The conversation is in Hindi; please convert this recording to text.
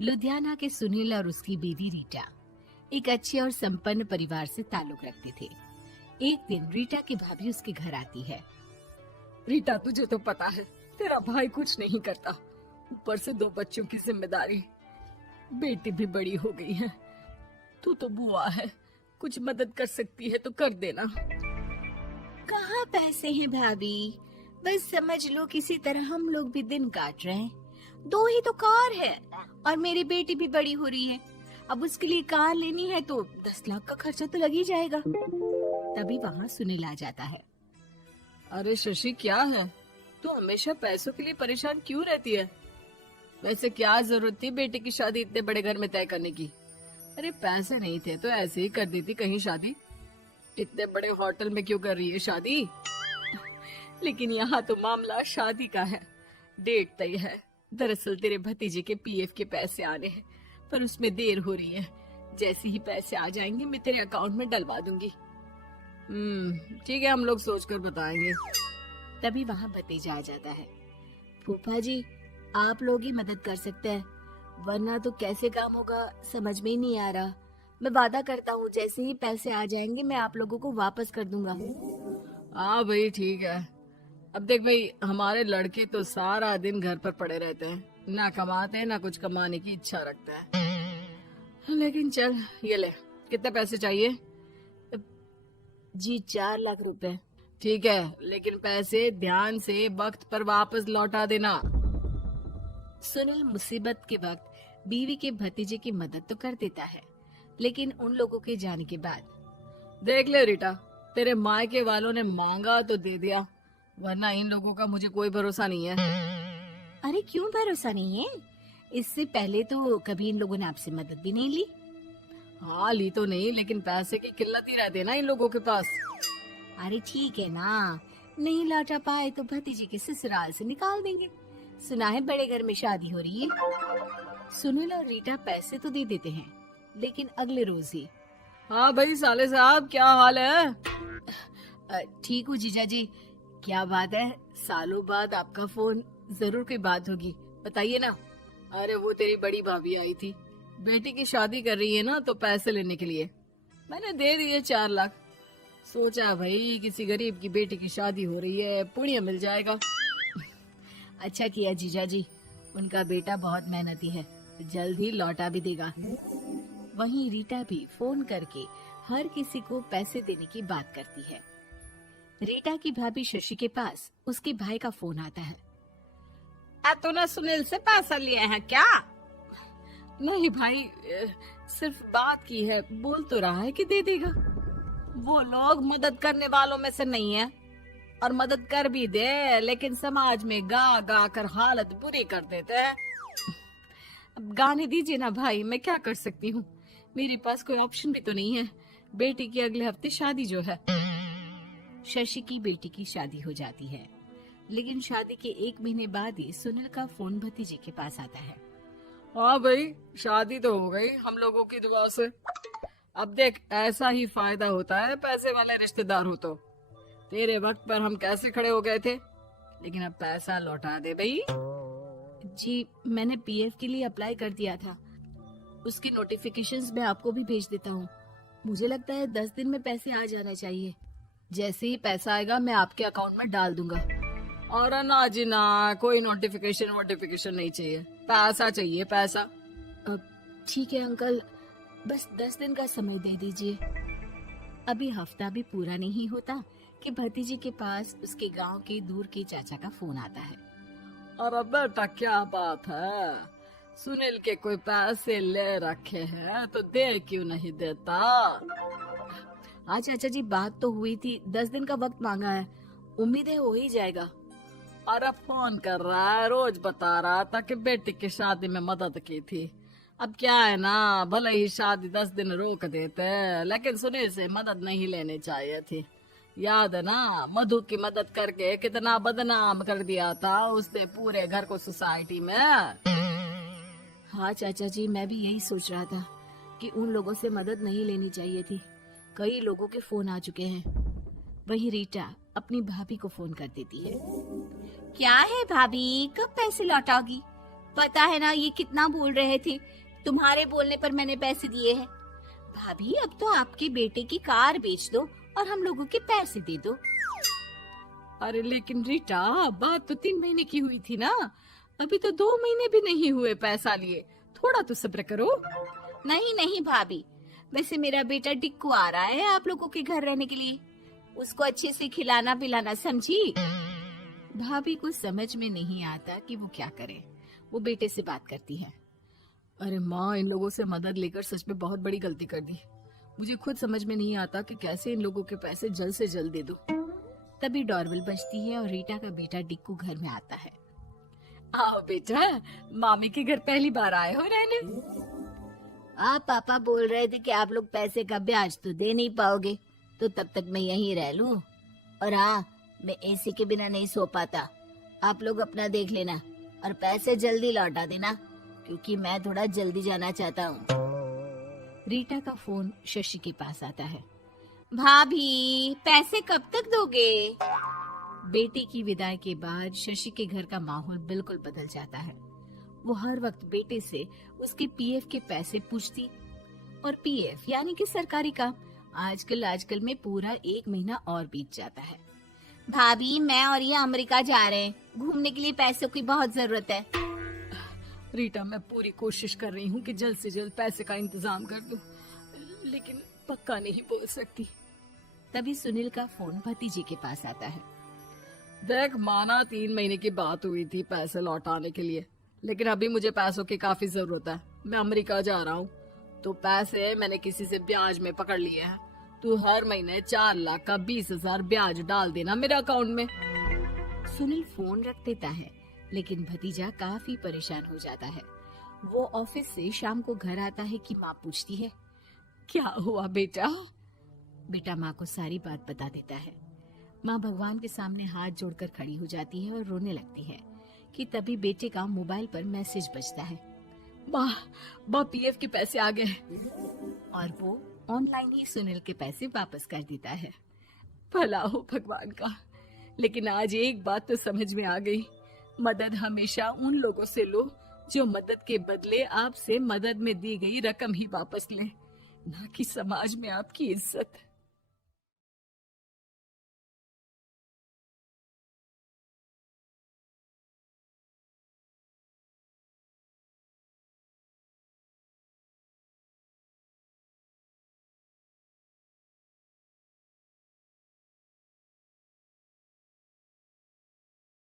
लुधियाना के सुनील और उसकी बीवी रीटा एक अच्छे और संपन्न परिवार से ताल्लुक रखते थे। एक दिन रीटा की भाभी उसके घर आती है। रीटा, तुझे तो पता है तेरा भाई कुछ नहीं करता, ऊपर से 2 बच्चों की जिम्मेदारी, बेटी भी बड़ी हो गई है। तू तो बुआ है, कुछ मदद कर सकती है तो कर देना। कहाँ पैसे हैं भाभी, बस समझ लो किसी तरह हम लोग भी दिन काट रहे हैं। 2 ही तो कार है और मेरी बेटी भी बड़ी हो रही है। अब उसके लिए कार लेनी है तो 10 लाख का खर्चा तो लग ही जाएगा। तभी वहाँ सुनील आ जाता है। अरे शशि, क्या है, तू हमेशा पैसों के लिए परेशान क्यों रहती है? वैसे क्या जरूरत थी बेटी की शादी इतने बड़े घर में तय करने की? अरे पैसे नहीं थे तो ऐसे ही कर देती कहीं शादी। इतने बड़े होटल में क्यों कर रही है शादी? लेकिन यहाँ तो मामला शादी का है, डेट तय है। दरअसल तेरे भतीजे के पीएफ के पैसे आने हैं, पर उसमें देर हो रही है। जैसे ही पैसे आ जाएंगे मैं तेरे अकाउंट में डलवा दूंगी। ठीक है, हम लोग सोचकर बताएंगे। तभी वहाँ भतीजा आ जाता है। फूफा जी, आप लोग ही मदद कर सकते हैं, वरना तो कैसे काम होगा समझ में ही नहीं आ रहा। मैं वादा करता हूँ जैसे ही पैसे आ जाएंगे मैं आप लोगों को वापस कर दूंगा। हाँ भाई, ठीक है। अब देख भाई, हमारे लड़के तो सारा दिन घर पर पड़े रहते हैं, ना कमाते हैं ना कुछ कमाने की इच्छा रखते हैं। लेकिन चल, ये ले, कितने पैसे चाहिए? जी 4 लाख रुपए। ठीक है, लेकिन पैसे ध्यान से वक्त पर वापस लौटा देना। सुनील मुसीबत के वक्त बीवी के भतीजे की मदद तो कर देता है, लेकिन उन लोगों के जाने के बाद देख ले रीटा, तेरे मायके वालों ने मांगा तो दे दिया, वरना इन लोगों का मुझे कोई भरोसा नहीं है। अरे क्यों भरोसा नहीं है? इससे पहले तो कभी इन लोगों ने आपसे मदद भी नहीं ली। हाँ, ली तो नहीं, लेकिन पैसे की किल्लत ही रहती है ना इन लोगों के पास। अरे ठीक है ना, नहीं लौटा पाए तो भतीजे के ससुराल से निकाल देंगे। सुना है बड़े घर में शादी हो रही है। सुनील और रीटा पैसे तो दे देते हैं, लेकिन अगले रोज ही। हाँ भाई साले साहब, क्या हाल है? ठीक हूँ जीजा जी। क्या बात है, सालों बाद आपका फोन, जरूर कोई बात होगी, बताइए ना। अरे वो तेरी बड़ी भाभी आई थी, बेटी की शादी कर रही है ना, तो पैसे लेने के लिए मैंने दे दिए 4 लाख। सोचा भाई किसी गरीब की बेटी की शादी हो रही है, पुण्य मिल जाएगा। अच्छा किया जीजा जी, उनका बेटा बहुत मेहनती है, जल्द ही लौटा भी देगा। वहीं रीटा भी फोन करके हर किसी को पैसे देने की बात करती है। रीटा की भाभी शशि के पास उसके भाई का फोन आता है। तूने सुनील से पैसा लिए हैं क्या? नहीं भाई, सिर्फ बात की है, बोल तो रहा है कि दे देगा। वो लोग मदद करने वालों में से नहीं है, और मदद कर भी दे लेकिन समाज में गा गा कर हालत बुरी कर देते हैं। अब गाने दीजिए ना भाई, मैं क्या कर सकती हूँ, मेरे पास कोई ऑप्शन भी तो नहीं है। बेटी की अगले हफ्ते शादी जो है। शशि की बेटी की शादी हो जाती है, लेकिन शादी के 1 महीने बाद ही सुनील का फोन भतीजे के पास आता है। हाँ भाई, शादी तो हो गई हम लोगों की दुआ से। अब देख, ऐसा ही फायदा होता है पैसे वाले रिश्तेदार हो तो। तेरे वक्त पर हम कैसे खड़े हो गए थे, लेकिन अब पैसा लौटा दे भाई। जी, मैंने पीएफ के लिए अप्लाई कर दिया था, उसकी नोटिफिकेशंस मैं आपको भी भेज देता हूँ। मुझे लगता है 10 दिन में पैसे आ जाना चाहिए। जैसे ही पैसा आएगा मैं आपके अकाउंट में डाल दूंगा। और ना जी ना, कोई नोटिफिकेशन नहीं चाहिए, पैसा चाहिए, पैसा। ठीक है अंकल, बस 10 दिन का समय दे दीजिए। अभी हफ्ता भी पूरा नहीं होता कि भतीजे के पास उसके गांव के दूर के चाचा का फोन आता है। अरे बेटा, क्या बात है, सुनील के कोई पैसे ले रखे हैं तो दे क्यों नहीं देता? हाँ चाचा जी, बात तो हुई थी, 10 दिन का वक्त मांगा है, उम्मीद है हो ही जाएगा। अरे फोन कर रहा है, रोज बता रहा था कि बेटी की शादी में मदद की थी। अब क्या है ना, भले ही शादी 10 दिन रोक देते, लेकिन सुनील से मदद नहीं लेनी चाहिए थी। याद है ना, मधु की मदद करके कितना बदनाम कर दिया था उसने पूरे घर को सोसाइटी में। हाँ चाचा जी, मैं भी यही सोच रहा था कि उन लोगों से मदद नहीं लेनी चाहिए थी। कई लोगों के फोन आ चुके हैं। वही रीटा अपनी भाभी को फोन कर देती है। क्या है भाभी, कब पैसे लौटाओगी? पता है ना ये कितना बोल रहे थे, तुम्हारे बोलने पर मैंने पैसे दिए हैं। भाभी अब तो आपके बेटे की कार बेच दो और हम लोगों के पैसे दे दो। अरे लेकिन रीटा, बात तो 3 महीने की हुई थी ना, अभी तो 2 महीने भी नहीं हुए पैसा लिए, थोड़ा तो सब्र करो। नहीं नहीं भाभी, वैसे मेरा बेटा टिक्कू आ रहा है आप लोगों के घर रहने के लिए, उसको अच्छे से खिलाना पिलाना, समझी? भाभी को समझ में नहीं आता कि वो क्या करे। वो बेटे से बात करती है। अरे माँ, इन लोगों से मदद लेकर सच में बहुत बड़ी गलती कर दी। मुझे खुद समझ में नहीं आता कि कैसे इन लोगों के पैसे जल्द से जल्द दे दूं। तभी डोरबेल बजती है और रीटा का बेटा टिक्कू घर में आता है। आओ बेटा, मामी के घर पहली बार आए हो रहने। आप पापा बोल रहे थे कि आप लोग पैसे का ब्याज तो दे नहीं पाओगे, तो तब तक मैं यहीं रह लूं। और हाँ, मैं एसी के बिना नहीं सो पाता। आप लोग अपना देख लेना और पैसे जल्दी लौटा देना, क्योंकि मैं थोड़ा जल्दी जाना चाहता हूँ। रीटा का फोन शशि के पास आता है। भाभी, पैसे कब तक दोगे? बेटी की विदाई के बाद शशि के घर का माहौल बिल्कुल बदल जाता है। वो हर वक्त बेटे से उसके पीएफ के पैसे पूछती, और पीएफ यानी कि सरकारी काम। आजकल में पूरा 1 महीना और बीत जाता है। भाभी, मैं और ये अमेरिका जा रहे हैं, घूमने के लिए पैसों की बहुत जरूरत है। रीटा, मैं पूरी कोशिश कर रही हूँ कि जल्द से जल्द पैसे का इंतजाम कर दूं, लेकिन पक्का नहीं बोल सकती। तभी सुनील का फोन भतीजे के पास आता है। देख, माना 3 महीने की बात हुई थी पैसे लौटाने के लिए, लेकिन अभी मुझे पैसों की काफी जरूरत है। मैं अमेरिका जा रहा हूँ, तो पैसे मैंने किसी से ब्याज में पकड़ लिए हैं। तू हर महीने 4 लाख का 20,000 ब्याज डाल देना मेरे अकाउंट में। सुनील फोन रख देता है, लेकिन भतीजा काफी परेशान हो जाता है। वो ऑफिस से शाम को घर आता है कि माँ पूछती है, क्या हुआ बेटा? बेटा माँ को सारी बात बता देता है। माँ भगवान के सामने हाथ जोड़कर खड़ी हो जाती है और रोने लगती है कि तभी बेटे का मोबाइल पर मैसेज बजता है। माँ, पीएफ के पैसे आ गए। और वो ऑनलाइन ही सुनील के पैसे वापस कर देता है। भला हो भगवान का। लेकिन आज एक बात तो समझ में आ गई, मदद हमेशा उन लोगों से लो जो मदद के बदले आपसे मदद में दी गई रकम ही वापस लें, ना कि समाज में आपकी इज्जत।